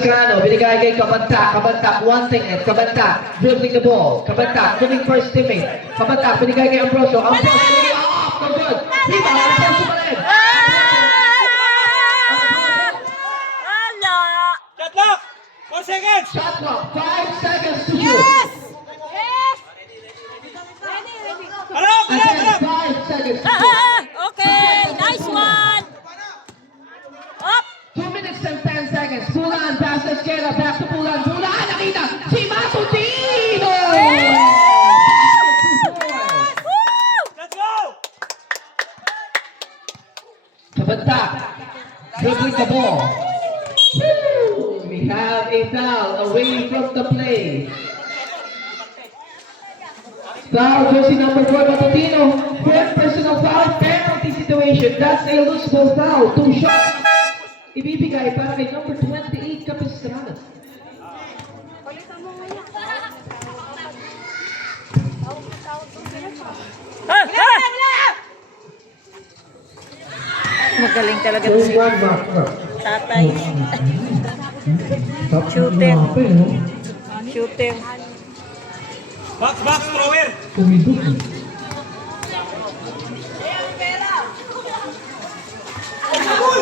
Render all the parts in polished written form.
Lascano, binigay kay Kabantak. Kabantak, one-thing it. Kabantak, dribbling the ball. Kabantak, moving first teammate. Kabantak, binigay kay Ambrosio. Ambrosio, off, no good. Rebound, Ambrosio pa rin. Shot clock! 4 seconds! Shot clock, 5 seconds to shoot. Yes! Yes! Ready, ready. Harap! Harap! Again, Harap! 5 seconds to shoot. Okay, nice one. Up. 2 minutes and 10 seconds. Pulan, pass to Esquerra, back to Pulan. Pulan, nakita, si Matutino! Let's go! Kabantak, dribbling the ball. We have a foul away from the play. Foul, jersey number 4, Matutino. Fourth personal foul, penalty situation. That's a losable foul. 2 shots. Ibibigay para kay number 28, Capistrano. Magaling talaga si tatay. Shooter. Shooter. Box, box, thrower!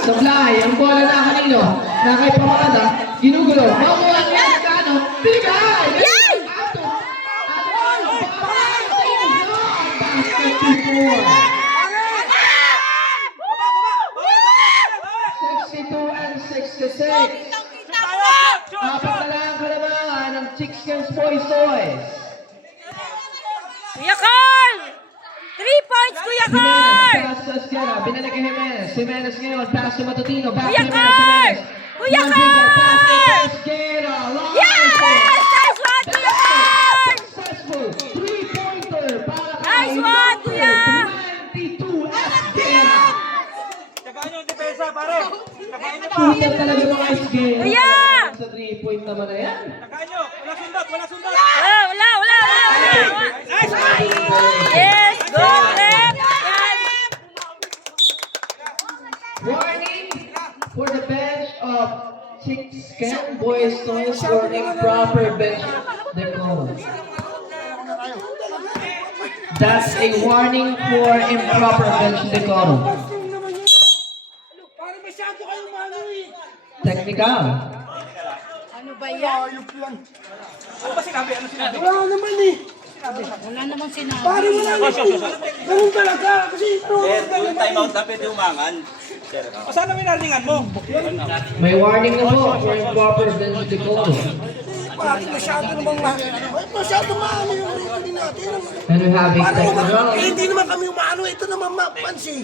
Sablay, ang bola na kanino? Na kay Pamada. Ginugulo. Mamuha niya ang Kano. Binigay! Yay! Ato! Basket to 4. 62 and 66. Apat na lang ang kalamangan ng Chickens Boys Toys. Kuya Carl! 3 points, Kuya Carl! Jimenez, pass to Esquerra. Binalik kay Jimenez. Jimenez ngayon, pass to Matutino. Back Kuya to Carl! Jimenez. Kuya One dribble, pass to Carl! Esquerra. Long Yes! Nice one, Kuya Carl! Successful 3-pointer para kay Nice one, Kuya! 22 Esquerra. Tagaan nyo ang depensa, pare! Tagaan nyo pa! Shooter talaga mga Esquerra. Kuya! Sa 3-point naman na yan. Tagaan nyo! Wala sundot! Wala sundot! Wala. Nice! Yes, go, Rep! Yan. Warning for the bench of Chicken Boys Toys for improper bench decorum. That's a warning for improper bench decorum. Pare, masyado kayo mano eh! Technical. Ano ba yan? Ano ba sinabi? Ano sinabi? Wala naman eh. Wala namang sinabi. Pare wala naman. Ganun talaga. Kasi Yung time out na pwede umangan. O sana winarningan mo? May warning na po for improper bench decorum. pare masyado namang masyado maano yung referee natin. And we have a Parang second round. hindi naman kami umaano. Ito naman mapansin.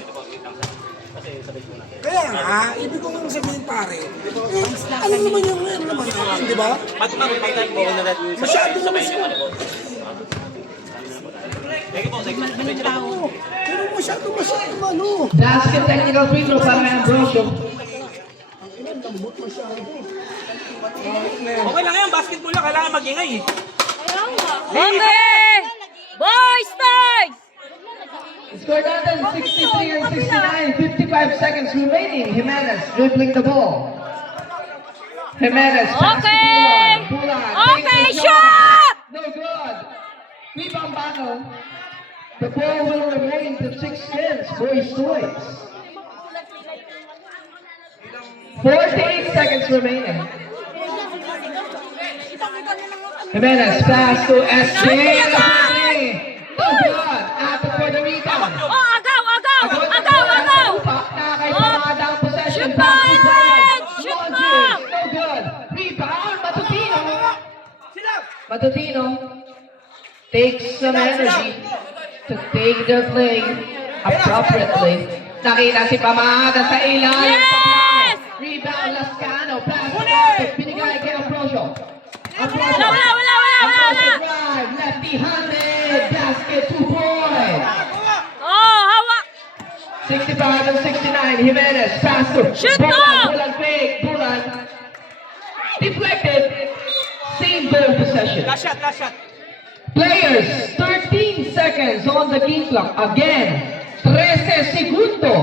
Kaya nga, ibig kong sabihin pare, ano naman yung ano naman natin, di ba? Masyado naman siya. Pero masyado ano. Basket technical free throw para kay Ambrosio. Okay lang yan, basketball lang. Kailangan mag-ingay eh. Okay! Boys, toys! Score natin 63 and 69, 55 seconds remaining. Jimenez dribbling the ball. Jimenez pass to Okay! Pulan. Okay, Takes a shot! No good. Rebound battle. The ball will remain to Chickens Boys Toys. 48 seconds remaining. Jimenez pass to SJ. No good. After for the rebound. Oh, agaw! Possession. Shoot mo, Edwin! Shoot mo! No good. Rebound. Matutino. Matutino takes some energy to take the play appropriately. Nakita si Pamada sa ilalim. Yes! Rebound Lascano. Pass to binigay kay Ambrosio. Ambrosio. Wala! Drive. Lefty-handed. Basket 2 points. Oh, hawak! 65 and 69. Jimenez. Pass to Shoot Bulan fake. Bulan. Deflected. Same goal possession. Last shot. Players, 13 seconds on the game clock. Again, 13 segundo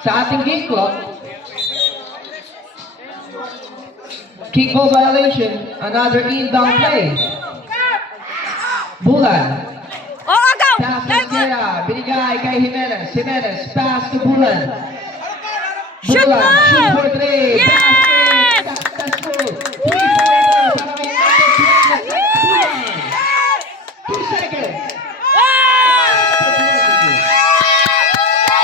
sa ating game clock. Kick ball violation. Another inbound play. Bulan. Oh, agaw! Pass to Time out! Kira. Binigay kay Jimenez. Jimenez. Pass to Bulan. Shoot Bulan. mo! Shoot for three. Yeah! Basket.